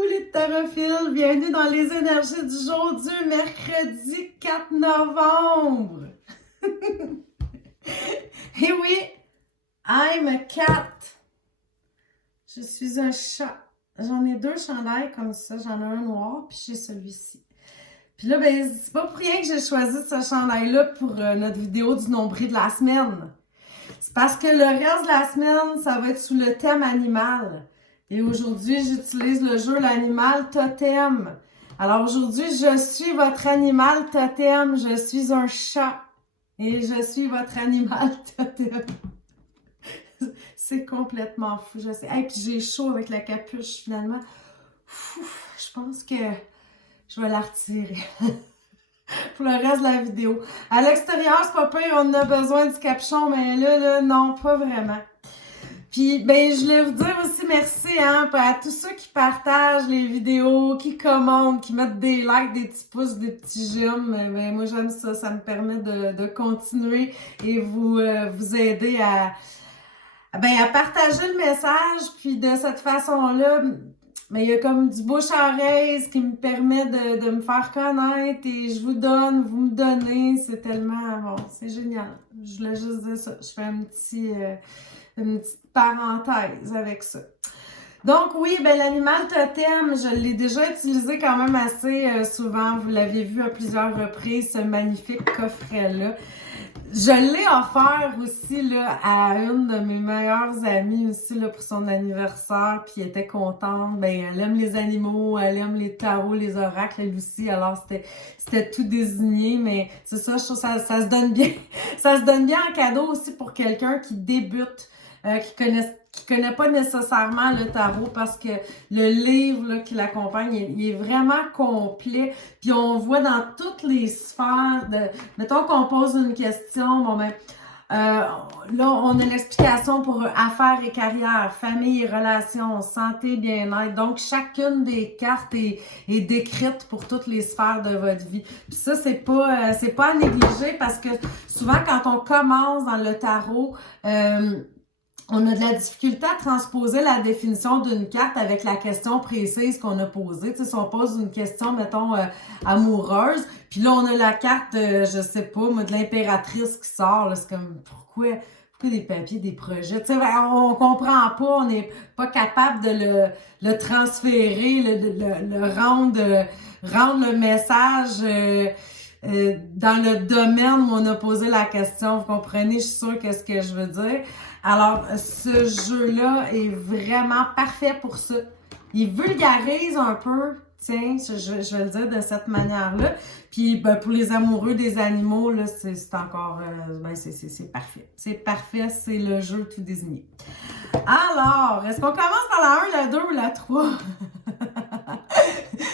Coucou les tarophiles, bienvenue dans les énergies du jour du mercredi 4 novembre. Et oui, I'm a cat. Je suis un chat. J'en ai deux chandails comme ça, j'en ai un noir puis j'ai celui-ci. Puis là, ben, c'est pas pour rien que j'ai choisi ce chandail-là pour notre vidéo du nombril de la semaine. C'est parce que le reste de la semaine, ça va être sous le thème animal. Et aujourd'hui, j'utilise le jeu l'animal totem. Alors aujourd'hui, je suis votre animal totem. Je suis un chat. Et je suis votre animal totem. C'est complètement fou, je sais. Et puis j'ai chaud avec la capuche finalement. Ouf, je pense que je vais la retirer. Pour le reste de la vidéo. À l'extérieur, c'est pas pire, on a besoin du capuchon, mais là, non, pas vraiment. Puis, ben, je voulais vous dire aussi merci à tous ceux qui partagent les vidéos, qui commentent, qui mettent des likes, des petits pouces, des petits j'aime. Ben, moi, j'aime ça. Ça me permet de continuer et vous aider à partager le message. Puis, de cette façon-là, mais il y a comme du bouche à oreille, ce qui me permet de me faire connaître et je vous donne, vous me donnez, c'est tellement bon, c'est génial. Je voulais juste dire ça, je fais une petite parenthèse avec ça. Donc oui, ben l'animal totem, je l'ai déjà utilisé quand même assez souvent, vous l'avez vu à plusieurs reprises, ce magnifique coffret-là. Je l'ai offert aussi là, à une de mes meilleures amies aussi là, pour son anniversaire, puis elle était contente. Ben, elle aime les animaux, elle aime les tarots, les oracles, elle aussi. Alors c'était tout désigné, mais c'est ça, je trouve que ça se donne bien. Ça se donne bien en cadeau aussi pour quelqu'un qui débute, qui connaît pas nécessairement le tarot parce que le livre là, qui l'accompagne, il est vraiment complet. Puis on voit dans toutes les sphères mettons qu'on pose une question, bon ben là on a l'explication pour affaires et carrière, famille et relations, santé, bien-être. Donc chacune des cartes est décrite pour toutes les sphères de votre vie. Puis ça c'est pas à négliger parce que souvent quand on commence dans le tarot, on a de la difficulté à transposer la définition d'une carte avec la question précise qu'on a posée. Tu sais, si on pose une question, mettons, amoureuse, puis là, on a la carte, je sais pas, moi, de l'impératrice qui sort. Là, c'est comme, pourquoi des papiers, des projets? Tu sais, on comprend pas, on n'est pas capable de le transférer, le rendre le message dans le domaine où on a posé la question. Vous comprenez, je suis sûre que ce que je veux dire. Alors, ce jeu-là est vraiment parfait pour ça. Il vulgarise un peu, tiens, je vais le dire de cette manière-là. Puis, ben, pour les amoureux des animaux, là, c'est encore, c'est parfait. C'est parfait, c'est le jeu tout désigné. Alors, est-ce qu'on commence par la 1, la 2 ou la 3?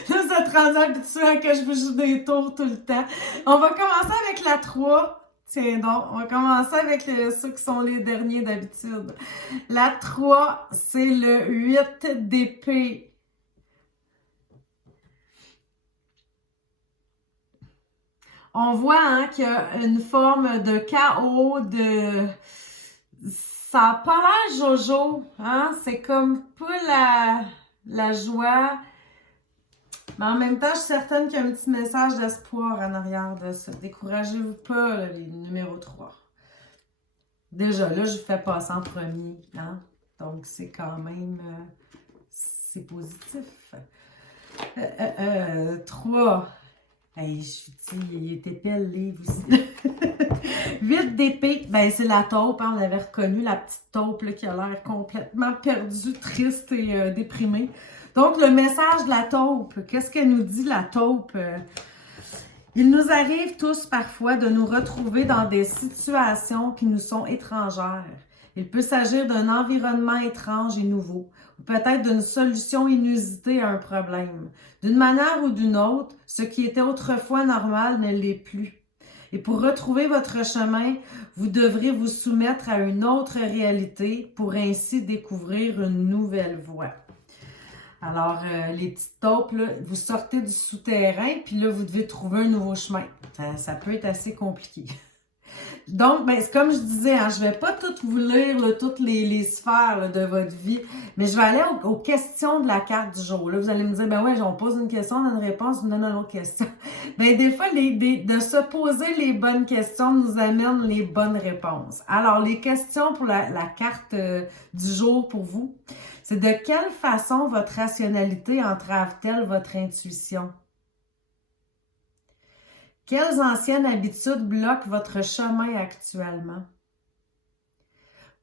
Là, vous êtes rendu habitué à que je vous joue des tours tout le temps. On va commencer avec la 3. Tiens donc, on va commencer avec ceux qui sont les derniers d'habitude. La 3, c'est le 8 d'épée. On voit qu'il y a une forme de chaos, ça n'a pas l'air jojo, hein? C'est comme pas la joie. Mais en même temps, je suis certaine qu'il y a un petit message d'espoir en arrière de ça. Découragez-vous pas, là, les numéros 3. Déjà, là, je vous fais passer en premier, hein? Donc, c'est quand même... c'est positif. 3. Hey, je vous dis, il est épais le livre aussi. 8 d'épée, ben c'est la taupe, hein? On avait reconnu la petite taupe là, qui a l'air complètement perdue, triste et déprimée. Donc, le message de la taupe, qu'est-ce qu'elle nous dit, la taupe? Il nous arrive tous parfois de nous retrouver dans des situations qui nous sont étrangères. Il peut s'agir d'un environnement étrange et nouveau, ou peut-être d'une solution inusitée à un problème. D'une manière ou d'une autre, ce qui était autrefois normal ne l'est plus. Et pour retrouver votre chemin, vous devrez vous soumettre à une autre réalité pour ainsi découvrir une nouvelle voie. Alors, les petites taupes, là, vous sortez du souterrain, puis là, vous devez trouver un nouveau chemin. Ça peut être assez compliqué. Donc, ben, c'est comme je disais, hein, je vais pas tout vous lire, là, toutes les sphères là, de votre vie, mais je vais aller aux questions de la carte du jour. Là, vous allez me dire, ben ouais, on pose une question, on a une réponse, on donne une autre question. Ben, des fois, de se poser les bonnes questions nous amène les bonnes réponses. Alors, les questions pour la carte du jour pour vous, c'est de quelle façon votre rationalité entrave-t-elle votre intuition? Quelles anciennes habitudes bloquent votre chemin actuellement?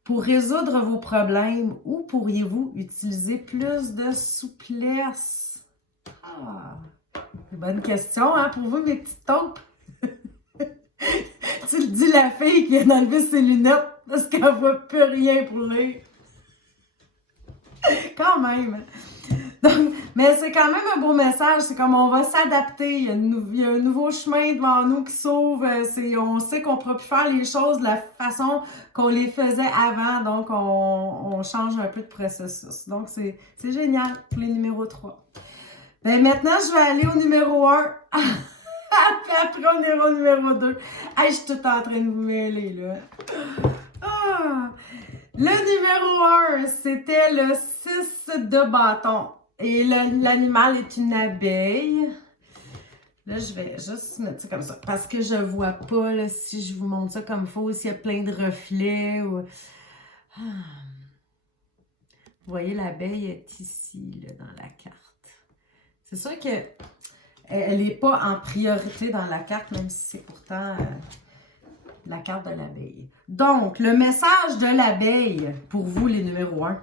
Pour résoudre vos problèmes, où pourriez-vous utiliser plus de souplesse? Ah, bonne question, hein, pour vous, mes petites taupes? Tu le dis, la fille qui vient d'enlever ses lunettes parce qu'elle ne voit plus rien pour lire. Quand même. Donc, mais c'est quand même un beau message. C'est comme on va s'adapter. Il y a un nouveau chemin devant nous qui s'ouvre. On sait qu'on ne pourra plus faire les choses de la façon qu'on les faisait avant. Donc, on change un peu de processus. Donc, c'est génial pour les numéros 3. Ben, maintenant, je vais aller au numéro 1. Après, on ira au numéro 2. Hey, je suis toute en train de vous mêler, là. Ah! Le numéro 1, c'était le 6 de bâton. Et l'animal est une abeille. Là, je vais juste mettre ça comme ça. Parce que je vois pas là, si je vous montre ça comme il faut, s'il y a plein de reflets. Ou... Ah. Vous voyez, l'abeille est ici, là, dans la carte. C'est sûr qu'elle n'est pas en priorité dans la carte, même si c'est pourtant la carte de l'abeille. Donc, le message de l'abeille, pour vous, les numéros 1.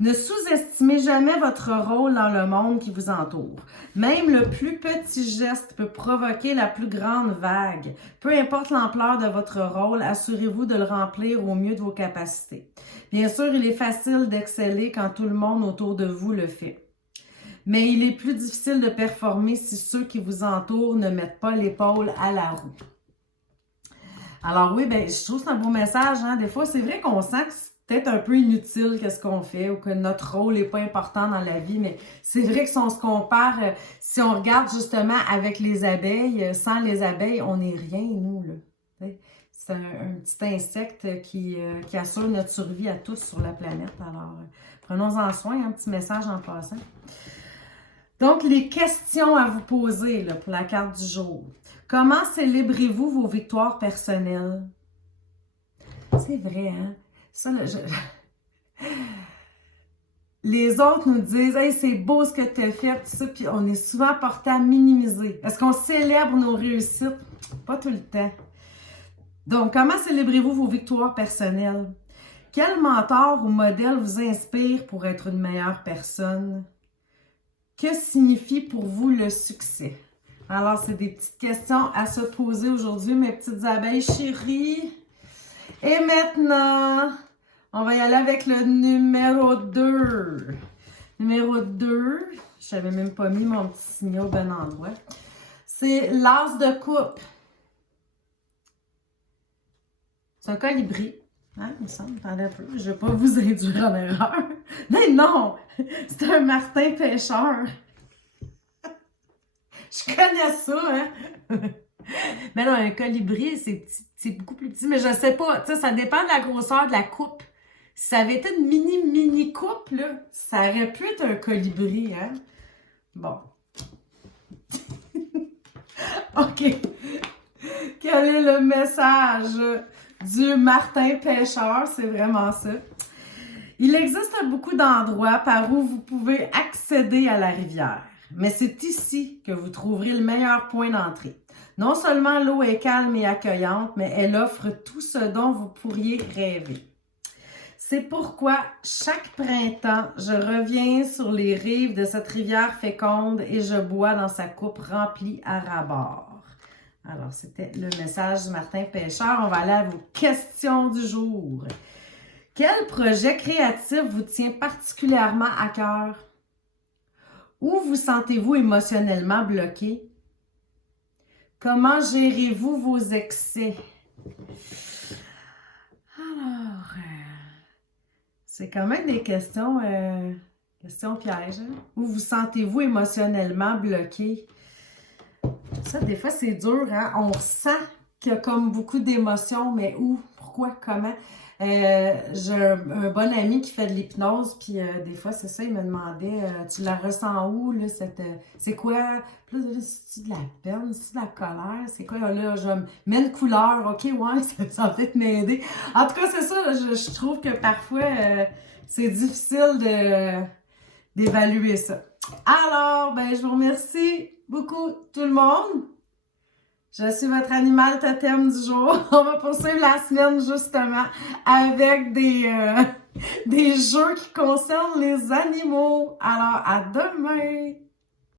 Ne sous-estimez jamais votre rôle dans le monde qui vous entoure. Même le plus petit geste peut provoquer la plus grande vague. Peu importe l'ampleur de votre rôle, assurez-vous de le remplir au mieux de vos capacités. Bien sûr, il est facile d'exceller quand tout le monde autour de vous le fait. Mais il est plus difficile de performer si ceux qui vous entourent ne mettent pas l'épaule à la roue. Alors oui, ben, je trouve que c'est un beau message. Hein? Des fois, c'est vrai qu'on sent que c'est peut-être un peu inutile qu'est-ce qu'on fait ou que notre rôle n'est pas important dans la vie, mais c'est vrai que si on se compare, si on regarde justement avec les abeilles, sans les abeilles, on n'est rien, nous. Là. C'est un petit insecte qui assure notre survie à tous sur la planète. Alors, prenons-en soin, un petit message en passant. Donc, les questions à vous poser là, pour la carte du jour. Comment célébrez-vous vos victoires personnelles? C'est vrai, hein? Ça, là, les autres nous disent « Hey, c'est beau ce que tu as fait, tout ça », puis on est souvent porté à minimiser. Est-ce qu'on célèbre nos réussites? Pas tout le temps. Donc, comment célébrez-vous vos victoires personnelles? Quel mentor ou modèle vous inspire pour être une meilleure personne? Que signifie pour vous le succès? Alors, c'est des petites questions à se poser aujourd'hui, mes petites abeilles chéries. Et maintenant, on va y aller avec le numéro 2. Numéro 2, je n'avais même pas mis mon petit signal au bon endroit. C'est l'as de coupe. C'est un colibri. Hein, il me semble, attendez un peu, je ne vais pas vous induire en erreur. Mais non, c'est un martin pêcheur. Je connais ça, hein? Mais non, un colibri, c'est beaucoup plus petit. Mais je sais pas, tu sais, ça dépend de la grosseur de la coupe. Si ça avait été une mini coupe, là, ça aurait pu être un colibri, hein? Bon. OK. Quel est le message du martin pêcheur? C'est vraiment ça. Il existe beaucoup d'endroits par où vous pouvez accéder à la rivière. Mais c'est ici que vous trouverez le meilleur point d'entrée. Non seulement l'eau est calme et accueillante, mais elle offre tout ce dont vous pourriez rêver. C'est pourquoi chaque printemps, je reviens sur les rives de cette rivière féconde et je bois dans sa coupe remplie à ras-bord. Alors, c'était le message du martin pêcheur. On va aller à vos questions du jour. Quel projet créatif vous tient particulièrement à cœur? Où vous sentez-vous émotionnellement bloqué? Comment gérez-vous vos excès? Alors, c'est quand même des questions pièges. Hein? Où vous sentez-vous émotionnellement bloqué? Ça, des fois, c'est dur. Hein? On ressent qui a comme beaucoup d'émotions, mais où, pourquoi, comment. J'ai un bon ami qui fait de l'hypnose, puis des fois, c'est ça, il me demandait, tu la ressens où, là, c'est quoi? Puis là, c'est-tu de la peine, c'est-tu de la colère? C'est quoi, là, je mets une couleur, ok, ouais, ça va peut-être m'aider. En tout cas, c'est ça, je trouve que parfois, c'est difficile d'évaluer ça. Alors, ben, je vous remercie beaucoup, tout le monde. Je suis votre animal totem du jour. On va poursuivre la semaine justement avec des jeux qui concernent les animaux. Alors, à demain!